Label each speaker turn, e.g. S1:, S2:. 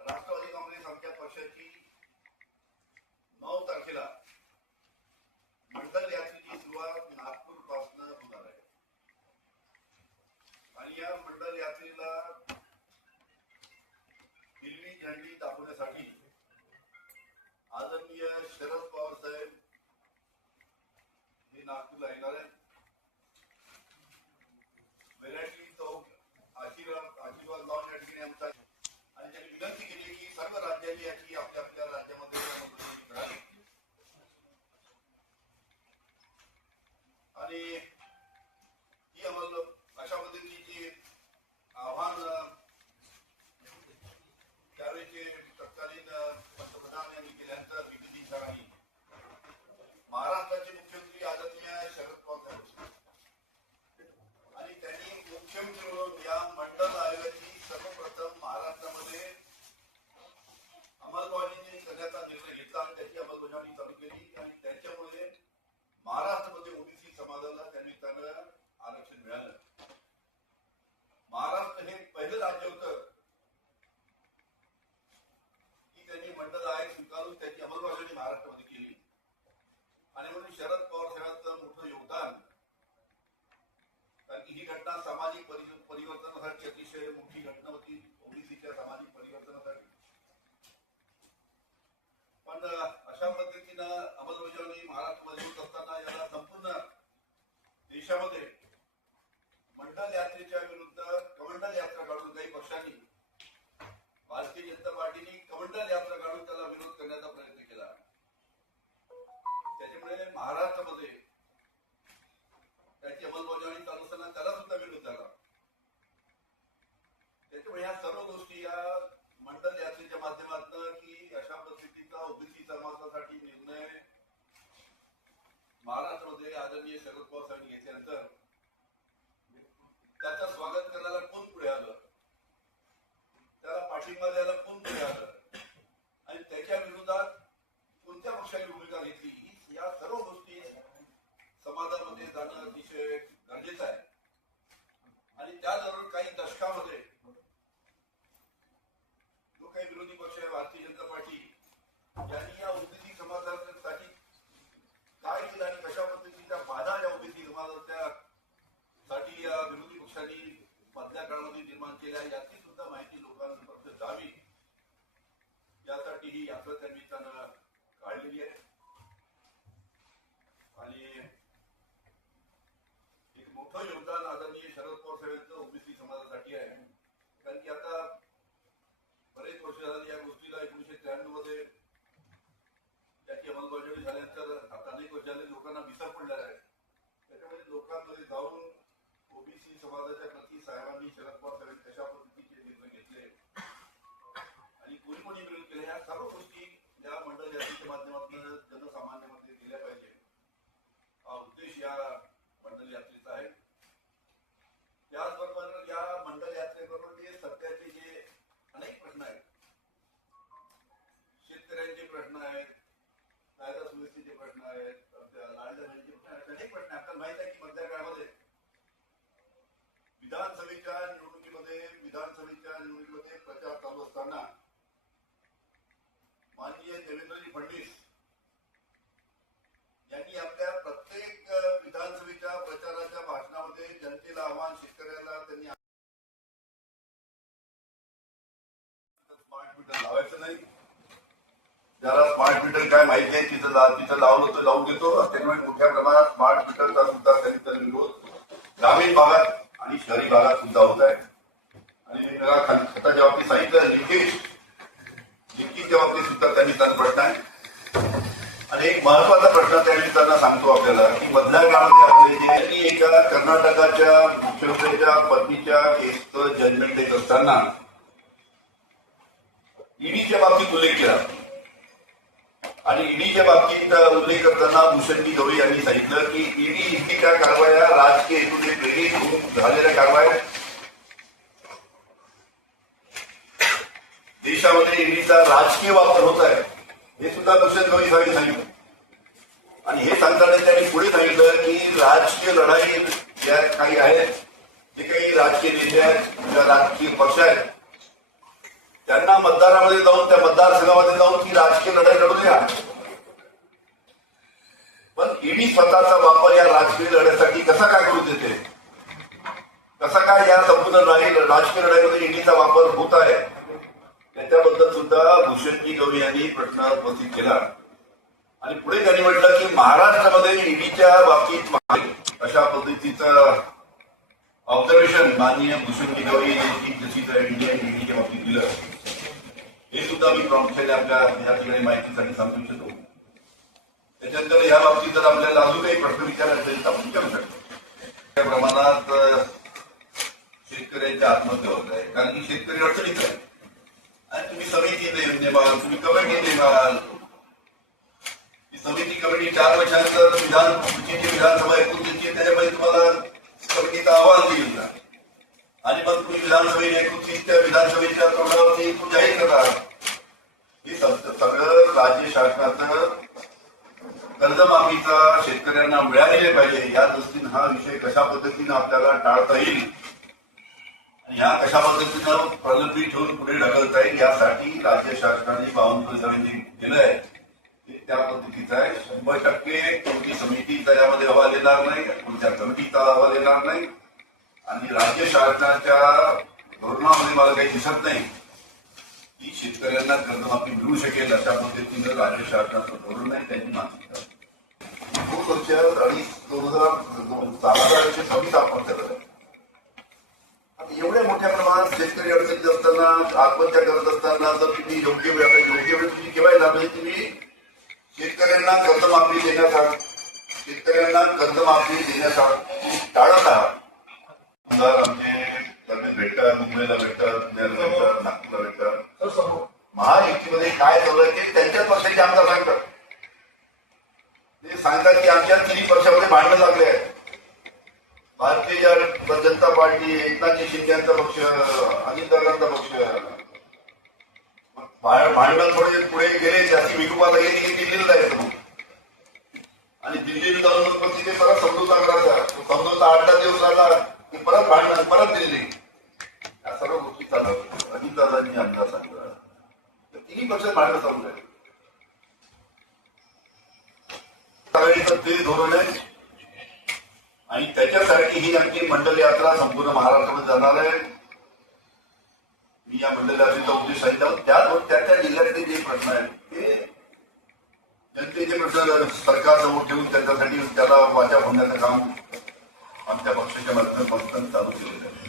S1: राष्ट्रवादी काँग्रेस आमच्या पक्षाची नऊ तारखेला मंडल यात्रेची सुरुवात नागपूरपासून होणार आहे. आणि या मंडल यात्रेला हिरवी झेंडी दाखवण्यासाठी आदरणीय शरद पवार साहेब हे नागपूरला येणार आहे ating madalang यासाठी ही यात्रा त्या निमित्तानं काढलेली आहे. आणि एक मोठं योगदान आदरणीय शरद पवार साहेबांचं ओबीसी समाजासाठी आहे. कारण की आता बरेच वर्ष झाली या गोष्टीला एकोणीशे त्र्याण्णवमध्ये त्याची अंमलबजावणी झाल्यानंतर आता अनेक वर्ष लोकांना विसर पडलेला आहे. त्याच्यामध्ये लोकांमध्ये जाऊन ओबीसी समाजाच्या प्रती साहेबांनी शरद आणि कोणी कोणी सर्व गोष्टी या मंडळ यात्रेच्या माध्यमातून जनसामान्यामध्ये दिल्या पाहिजे हा उद्देश या मंडल यात्रेचा आहे त्याचबरोबर या मंडल यात्रेबरोबर जे सध्याचे जे अनेक प्रश्न आहेत शेतकऱ्यांचे प्रश्न आहेत कायदा सुव्यवस्थेचे प्रश्न आहेत आपल्या लाडल्या प्रश्न आहेत अनेक प्रश्न आपल्याला माहीत आहे की मधल्या काळामध्ये विधानसभेच्या निवडणुकीमध्ये विधानसभेच्या निवडणुकीमध्ये प्रचार चालू असताना माननीय देवेंद्रजी फडणवीस यांनी आपल्या प्रत्येक अ, विधानसभेच्या प्रचाराच्या भाषणामध्ये जनतेला आव्हान शेतकऱ्याला त्यांनी स्मार्ट मीटर लावायचं नाही. ज्याला स्मार्ट मीटर काय माहिती आहे तिथं तिथं लावलं तर लावून देतो. त्यामुळे मोठ्या प्रमाणात स्मार्ट मीटरचा सुद्धा त्यांचा विरोध ग्रामीण भागात आणि शहरी भागात सुद्धा होत आहे. आणि मी त्याला खताच्या बाबतीत सांगितलं लिंकेज लिंकिंगच्या बाबतीत सुद्धा त्या निमित्तानं प्रश्न आहे. आणि एक महत्त्वाचा प्रश्न त्या निमित्तानं सांगतो आपल्याला की मधल्या काळामध्ये आपले जे एका कर्नाटकाच्या मुख्यमंत्र्याच्या पत्नीच्या केसचं जजमेंट देत असताना ईडीच्या बाबतीत उल्लेख केला. आणि ईडीच्या बाबतीत उल्लेख करताना भूषणजी गवळी यांनी सांगितलं की ईडी इतक्या कारवाया राजकीय हेतूने प्रेरित होऊन झालेल्या कारवाया देशामध्ये ईडीचा राजकीय वापर होत आहे हे सुद्धा भूषण गवळी साहेबांनी सांगितलं. आणि हे सांगताना त्यांनी पुढे सांगितलं की राजकीय लढाई ज्या काही आहेत जे काही राजकीय नेते आहेत किंवा राजकीय पक्ष आहेत त्यांना मतदारामध्ये जाऊन त्या मतदारसंघामध्ये जाऊन ती राजकीय लढाई लढू द्या. पण ईडी स्वतःचा वापर या राजकीय लढ्यासाठी कसा काय करू देते? कसा काय या संपूर्ण राजकीय लढाईमध्ये ईडीचा वापर होत आहे? त्याच्याबद्दल सुद्धा भूषणजी गवळी यांनी प्रश्न उपस्थित केला. आणि पुढे त्यांनी म्हटलं की महाराष्ट्रामध्ये ईडीच्या बाबतीत अशा पद्धतीचं ऑब्झर्वेशन माननीय भूषणजी गवई यांनी जशी इंडियन ईडीच्या बाबतीत दिलं. हे सुद्धा मी प्रामुख्याने आमच्या या ठिकाणी माहितीसाठी सांगू इच्छितो. त्याच्यानंतर या बाबतीत जर आपल्याला अजून काही प्रश्न विचारायचे असेल तर आपण विचारू शकतो. त्या प्रमाणात शेतकऱ्यांच्या आत्महत्या होत आहे. कारण की शेतकरी अडचणीत आहे. आणि तुम्ही समिती नेमाल तुम्ही कमिटी नेमाल समिती कमिटी चार वर्षानंतर विधान तुमची विधानसभा एकोणतीसची त्याच्यामध्ये तुम्हाला समितीचा अहवाल देईल. ना आणि मग तुम्ही विधानसभेने एकोणतीसच्या विधानसभेच्या तोंडावरती जाहीर करा राज्य शासनाचं कर्जमाफीचा शेतकऱ्यांना मिळालेले पाहिजे. या दृष्टीनं हा विषय कशा पद्धतीने आपल्याला टाळता येईल? आणि ह्या कशा पद्धतीनं प्रलंबित ठेवून पुढे ढकलता येईल यासाठी राज्य शासनाने बावन्न समिती केलं आहे. ते त्या पद्धतीचं आहे. शंभर टक्के कोणती समितीचा यामध्ये अहवाल येणार नाही कोणत्या कमिटीचा अहवाल येणार नाही. आणि राज्य शासनाच्या धोरणामध्ये मला काही दिसत नाही. ती शेतकऱ्यांना कर्जमाफी मिळू शकेल अशा पद्धतीनं राज्य शासनाचं धोरण नाही त्यांची मानसिकता दोन आणि दोन हजार सहा सव्वीस आपण करत आहे. एवढ्या मोठ्या प्रमाणात शेतकरी अडचणीत असताना आत्महत्या करत असताना जर तुम्ही योग्य वेळ योग्य वेळ तुम्ही केव्हा लागले म्हणजे तुम्ही शेतकऱ्यांना कर्जमाफी देण्यासाठी शेतकऱ्यांना कर्जमाफी देण्यासाठी टाळत आहात. आमचे भेटतात मुंबईला भेटतात पुण्याला भेटतात नागपूरला भेटतात. महायुतीमध्ये काय झालं ते त्यांच्याच पक्षाचे आमदार सांगतात. ते सांगतात की आमच्या तिन्ही पक्षामध्ये भांडणं लागले आहेत. भारतीय जनता पार्टी एकनाथजी शिंदेचा पक्ष अजितदादांचा पक्ष. भांडण थोडे पुढे गेले जास्ती विकुपाला गेली की दिल्लीला जायचं मग आणि दिल्लीला जाऊन मग तिथे परत समजोता करायचा. समजोता आठ दहा दिवस आला की परत भांडण परत दिल्ली. या सर्व गोष्टी चालू आहेत. अजितदादांनी आमदार सांगितलं तर तिन्ही जाऊन जाईल ते धोरण आहे. आणि त्याच्यासारखी ही आमची मंडल यात्रा संपूर्ण महाराष्ट्रामध्ये जाणार आहे. मी या मंडल यात्रेचा उद्देश सांगितला. त्या त्या त्या जिल्ह्यातले जे प्रश्न आहेत ते जनतेचे प्रश्न सरकारसमोर ठेवून त्यांच्यासाठी त्याला वाचा फोडण्याचं काम आमच्या पक्षाच्या माध्यमातून चालू केलेलं आहे.